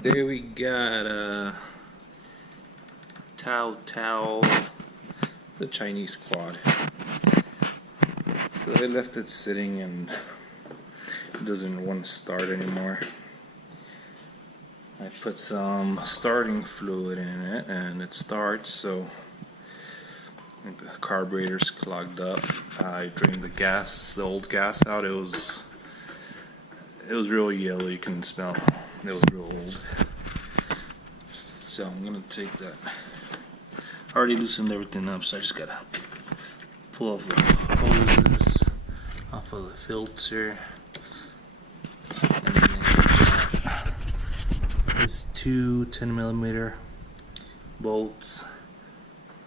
There we got a taotao, the Chinese quad. So they left it sitting and it doesn't want to start anymore. I put some starting fluid in it and it starts, so the carburetor's clogged up. I drained the old gas out. It was real yellow, you can smell. It was real old. So I'm gonna take that. I already loosened everything up, so I just gotta pull off the hoses off of the filter. And then there's two 10mm bolts.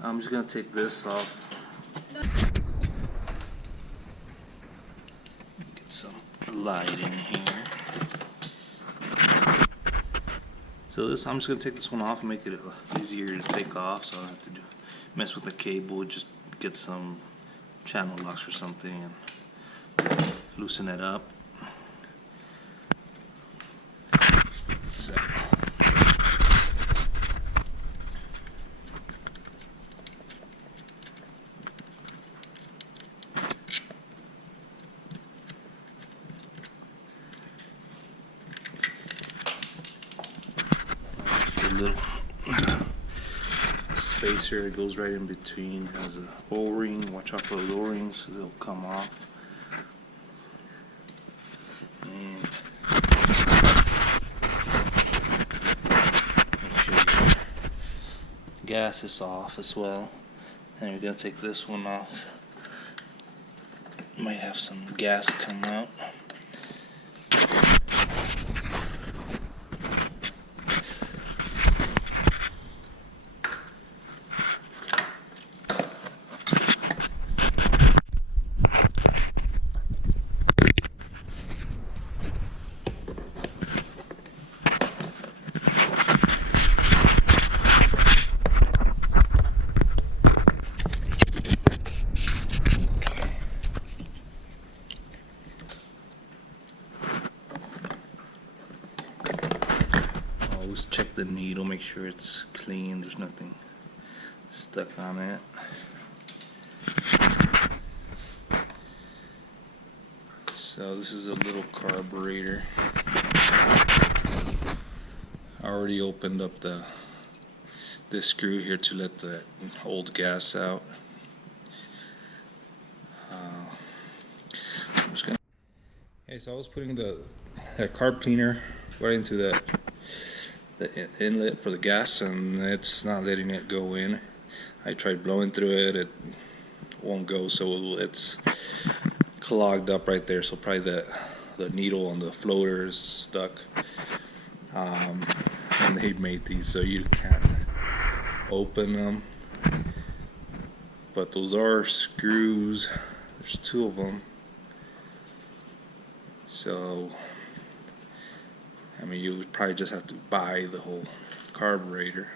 I'm just gonna take this off. Get some light in here. So I'm just gonna take this one off and make it easier to take off, so I don't have to mess with the cable. Just get some channel locks or something and loosen it up. So. It's a little spacer that goes right in between. It has an O-ring. Watch out for the O-rings, so they'll come off. And make sure your gas is off as well. And we're gonna take this one off. Might have some gas come out. Always check the needle, make sure it's clean, there's nothing stuck on it. So this is a little carburator. I already opened up this screw here to let the old gas out. I'm just gonna. Okay, so I was putting that carb cleaner right into the inlet for the gas, and it's not letting it go in. I tried blowing through it, it won't go, so it's clogged up right there. So probably the needle on the floater is stuck. And they made these so you can't open them, but those are screws. There's two of them. So I mean, you would probably just have to buy the whole carburetor.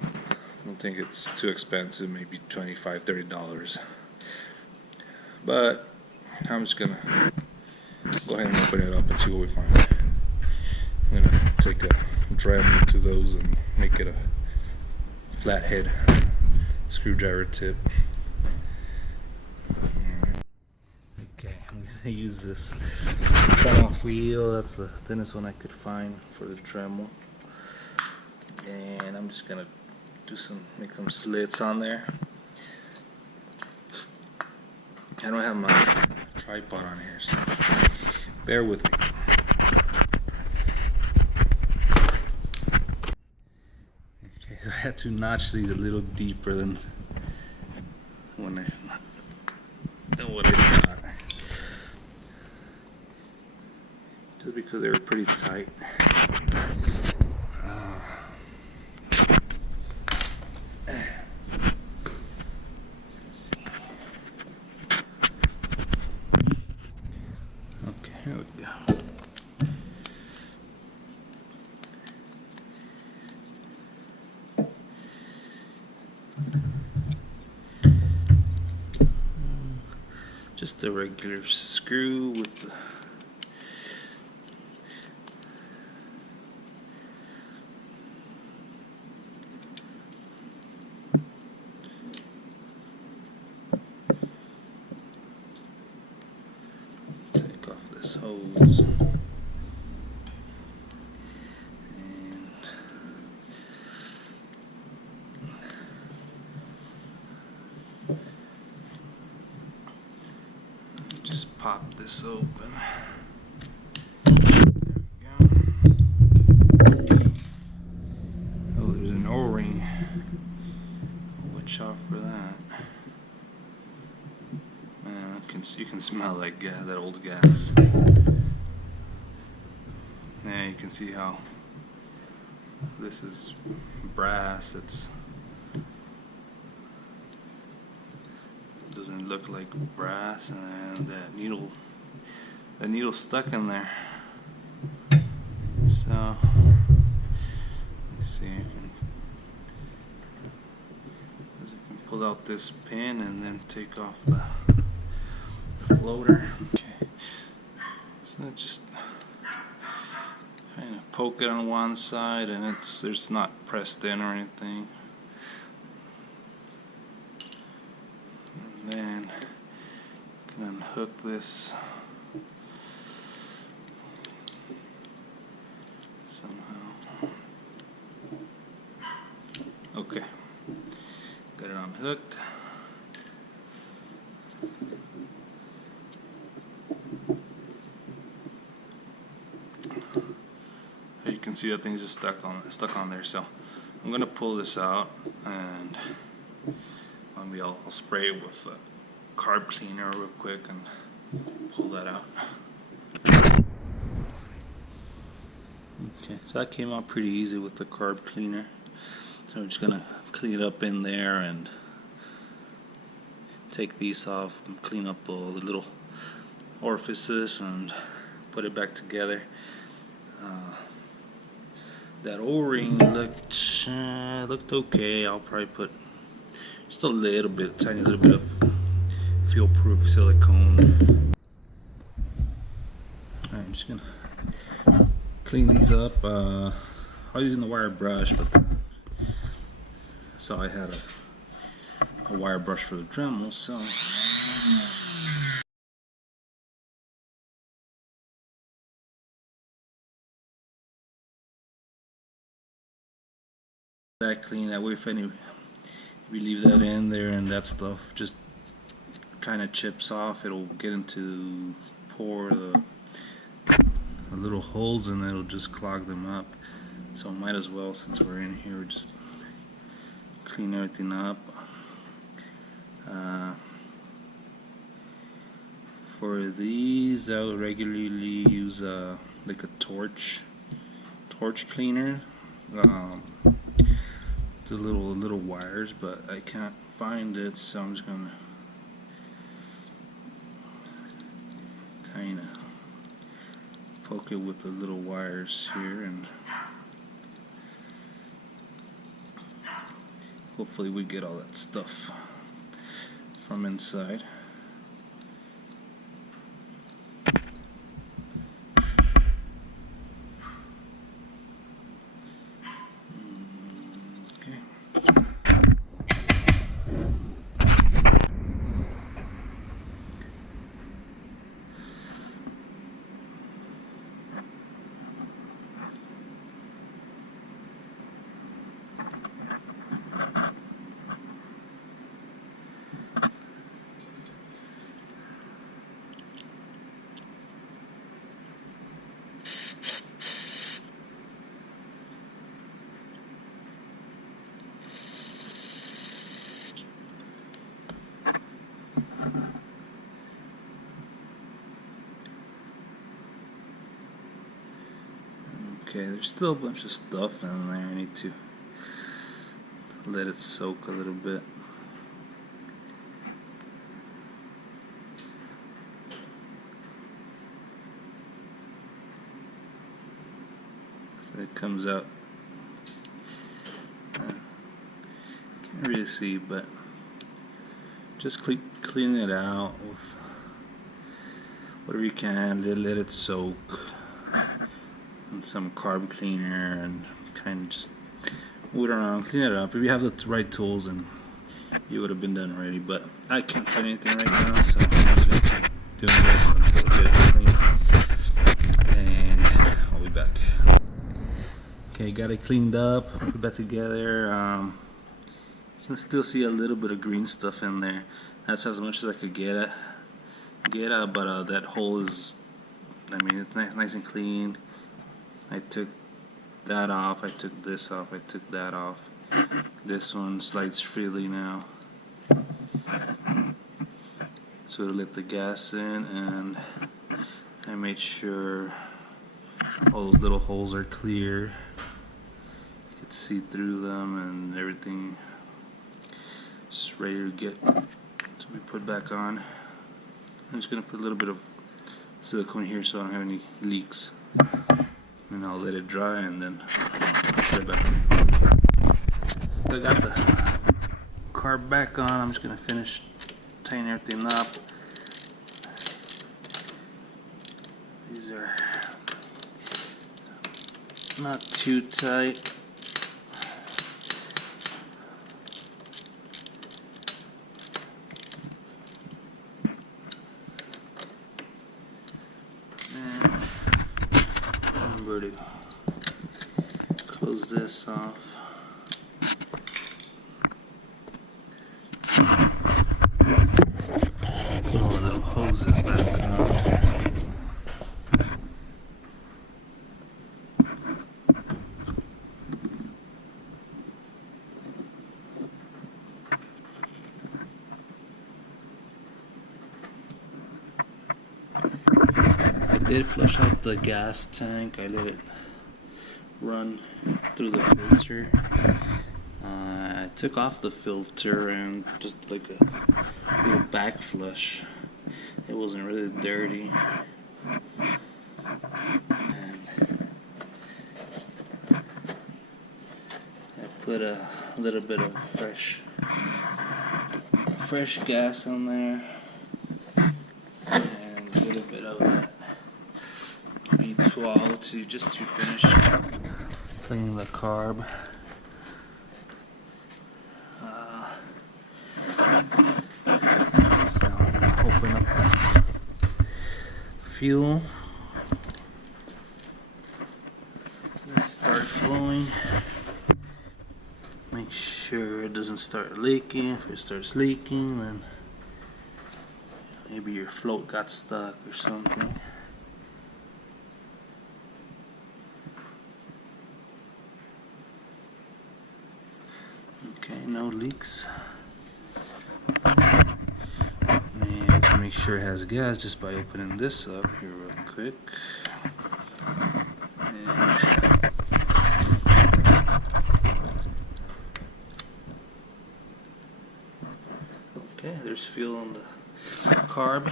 I don't think it's too expensive, maybe $25, $30. But I'm just gonna go ahead and open it up and see what we find. I'm gonna take a Dremel to those and make it a flathead screwdriver tip. Okay, I'm gonna use this cut-off wheel. That's the thinnest one I could find for the Dremel, and I'm just gonna make some slits on there. I don't have my tripod on here, so bear with me. Okay, so I had to notch these a little deeper than what I thought, just because they were pretty tight. Here we go. Just a regular screw with the hose. And just pop this open. There we go. Oh, there's an O-ring. Watch out for that. You can smell that gas, that old gas. Yeah, you can see how this is brass. It doesn't look like brass, and that needle stuck in there. So let's see, you can pull out this pin and then take off the floater. Okay, so just kind of poke it on one side, and it's not pressed in or anything. And then can unhook this somehow. Okay, got it unhooked. You can see that thing's just stuck on there. So I'm gonna pull this out, and maybe I'll spray it with a carb cleaner real quick and pull that out. Okay, so that came out pretty easy with the carb cleaner. So I'm just gonna clean it up in there and take these off and clean up all the little orifices and put it back together. That O-ring looked okay. I'll probably put just a little bit, tiny little bit of fuel-proof silicone. Alright, I'm just gonna clean these up. I was using the wire brush, but so I had a wire brush for the Dremel, so that clean. That way, if we leave that in there and that stuff just kind of chips off, it'll get into pour the little holes, and it'll just clog them up. So might as well, since we're in here, just clean everything up. For these, I would regularly use like a torch cleaner. The little wires, but I can't find it, so I'm just gonna kind of poke it with the little wires here, and hopefully we get all that stuff from inside. Okay, there's still a bunch of stuff in there. I need to let it soak a little bit. So it comes out. Can't really see, but just clean it out with whatever you can. Let it soak. And some carb cleaner, and kind of just move it around, clean it up. If you have the right tools, and you would have been done already, but I can't find anything right now, so I'm just going to keep doing this until I get it clean. Okay, got it cleaned up, put that together. You can still see a little bit of green stuff in there. That's as much as I could get at. But that hole is, I mean, it's nice and clean. I took that off, I took this off, I took that off. This one slides freely now. So to let the gas in, and I made sure all those little holes are clear. You could see through them and everything. Just ready to get to be put back on. I'm just going to put a little bit of silicone here so I don't have any leaks. And I'll let it dry and then put it back on. So I got the carb back on. I'm just going to finish tightening everything up. These are not too tight. To close this off. Put all the little hoses back on. I did flush out the gas tank. I let it run through the filter. I took off the filter and just like a little back flush. It wasn't really dirty. And I put a little bit of fresh gas on there and a little bit of that B12 just to finish cleaning the carb. So I'm going to open up the fuel. Start flowing. Make sure it doesn't start leaking. If it starts leaking, then maybe your float got stuck or something. Okay, no leaks. And you can make sure it has gas just by opening this up here real quick. Okay, there's fuel on the carb.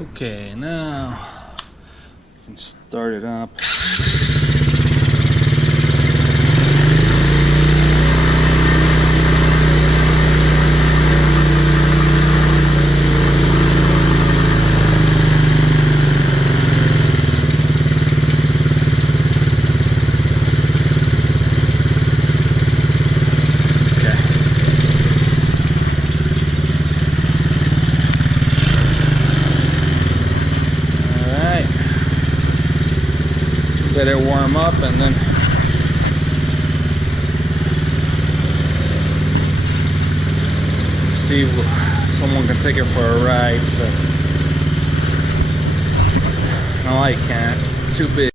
Okay, now you can start it up. Let it warm up and then see if someone can take it for a ride. So no, I can't. Too big.